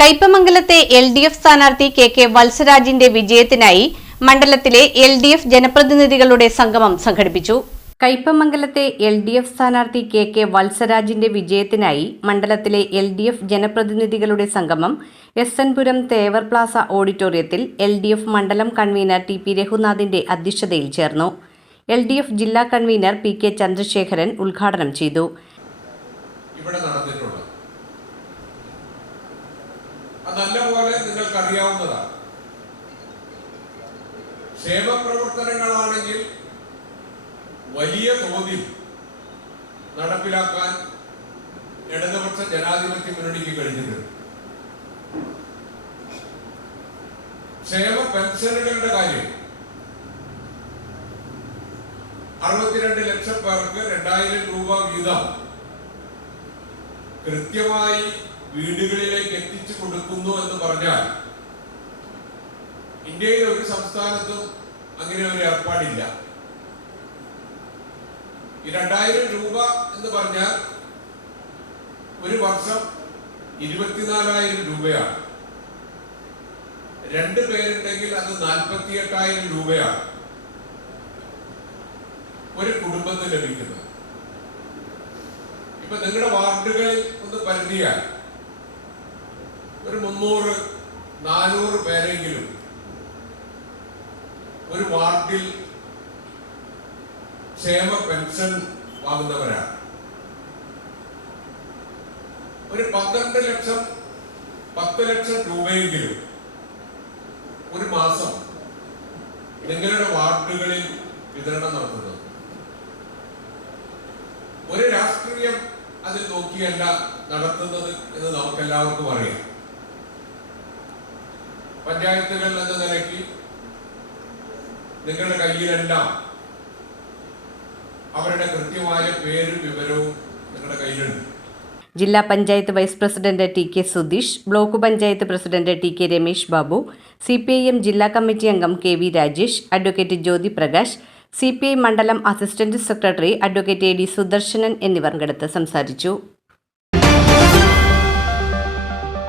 കയ്പമംഗലത്തെ എൽ.ഡി.എഫ് സ്ഥാനാർത്ഥി കെ വത്സരാജിന്റെ വിജയത്തിനായി മണ്ഡലത്തിലെ എൽ.ഡി.എഫ് ജനപ്രതിനിധികളുടെ സംഗമം സംഘടിപ്പിച്ചു. കയ്പമംഗലത്തെ എൽ.ഡി.എഫ് സ്ഥാനാർത്ഥി കെ വത്സരാജിന്റെ വിജയത്തിനായി മണ്ഡലത്തിലെ എൽ.ഡി.എഫ് ജനപ്രതിനിധികളുടെ സംഗമം എസ്.എൻ. പുരം തേവർ പ്ലാസ ഓഡിറ്റോറിയത്തിൽ എൽ.ഡി.എഫ് മണ്ഡലം കൺവീനർ ടി.പി. രഘുനാഥിന്റെ അധ്യക്ഷതയിൽ ചേർന്നു. എൽ.ഡി.എഫ് ജില്ലാ കൺവീനർ പി.കെ. ചന്ദ്രശേഖരൻ ഉദ്ഘാടനം ചെയ്തു. നല്ലപോലെ നിങ്ങൾക്കറിയാവുന്നതാണ്. ക്ഷേമപ്രവർത്തനങ്ങളാണെങ്കിൽ വലിയ തോതിൽ നടപ്പിലാക്കാൻ ഇടതുപക്ഷ ജനാധിപത്യ മുന്നണിക്ക് കഴിഞ്ഞിട്ടുണ്ട്. ക്ഷേമ പെൻഷനുകളുടെ കാര്യം 62 ലക്ഷം പേർക്ക് 2000 രൂപ വീതം കൃത്യമായി വീടുകളിലേക്ക് എത്തിച്ചു കൊടുക്കുന്നു എന്ന് പറഞ്ഞാൽ ഇന്ത്യയിലെ ഒരു സംസ്ഥാനത്തും അങ്ങനെ ഒരു ഏർപ്പാടില്ല. ഈ 2000 രൂപ എന്ന് പറഞ്ഞാൽ ഒരു വർഷം 24,000 രൂപയാണ്. 2 പേരുണ്ടെങ്കിൽ അത് 48,000 രൂപയാണ് ഒരു കുടുംബത്തിന് ലഭിക്കുന്നത്. ഇപ്പൊ നിങ്ങളുടെ വാർഡുകളിൽ ഒന്ന് പരിധിയാൽ ഒരു 300-400 പേരെങ്കിലും ഒരു വാർഡിൽ ക്ഷേമ പെൻഷൻ വാങ്ങുന്നവരാണ്. ഒരു 12 ലക്ഷം 10 ലക്ഷം രൂപയെങ്കിലും ഒരു മാസം നിങ്ങളുടെ വാർഡുകളിൽ വിതരണം നടത്തുന്നത്. ഒരു രാഷ്ട്രീയം അതിൽ നോക്കിയല്ല നടത്തുന്നത് എന്ന് നമുക്കെല്ലാവർക്കും അറിയാം. പഞ്ചായത്തുകൾ എന്ന നിലയ്ക്ക് നിങ്ങളുടെ കയ്യിലെല്ലാം അവരുടെ കൃത്യമായ പേരും വിവരവും നിങ്ങളുടെ കയ്യിലുണ്ട്. ജില്ലാ panchayat vice president T K. Sudheesh, block panchayat president T K. Ramesh Babu, CPIM ജില്ലാ കമ്മിറ്റി അംഗം K V. Rajesh, advocate Jyothi Prakash, CPI മണ്ഡലം assistant secretary advocate A.D. Sudarsanan എന്നിവർ പങ്കെടുത്ത് സംസാരിച്ചു.